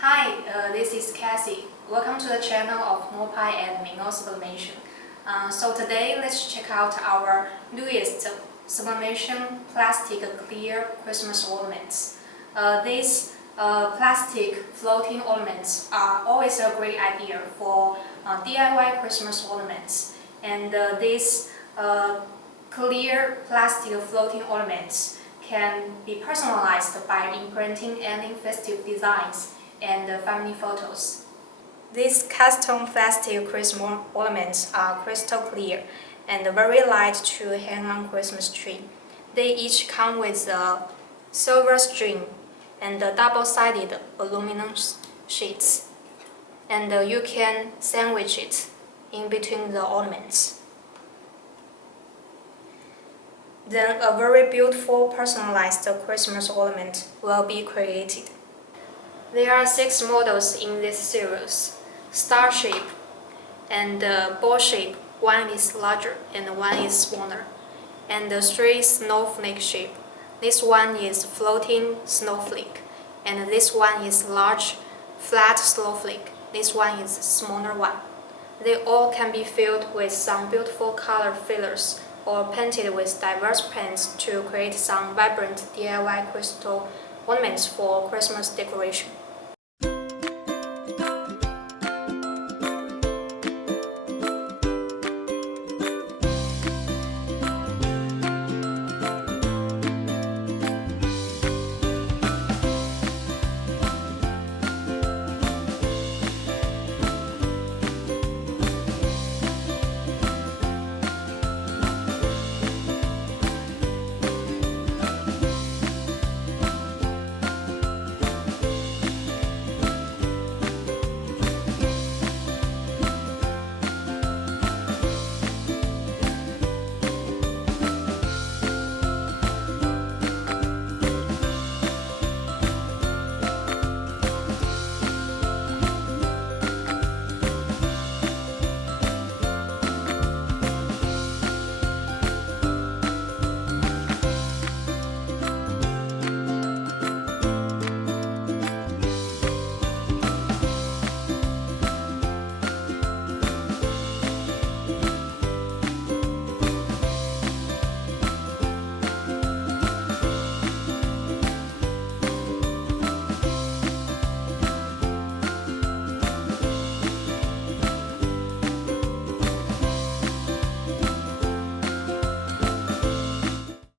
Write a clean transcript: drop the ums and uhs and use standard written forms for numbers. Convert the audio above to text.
Hi, this is Cassie. Welcome to the channel of Mopai and Mingo Sublimation. So today, let's check out our newest Sublimation plastic clear Christmas ornaments. These plastic floating ornaments are always a great idea for DIY Christmas ornaments. And these clear plastic floating ornaments can be personalized by imprinting any festive designs and family photos. These custom plastic Christmas ornaments are crystal clear and very light to hang on Christmas tree. They each come with a silver string and double-sided aluminum sheets, and you can sandwich it in between the ornaments. Then a very beautiful personalized Christmas ornament will be created. There are 6 models in this series: star shape and ball shape. One is larger and one is smaller, and the 3 snowflake shape. This one is floating snowflake, and this one is large flat snowflake. This one is smaller one. They all can be filled with some beautiful color fillers or painted with diverse paints to create some vibrant DIY crystal ornaments for Christmas decoration.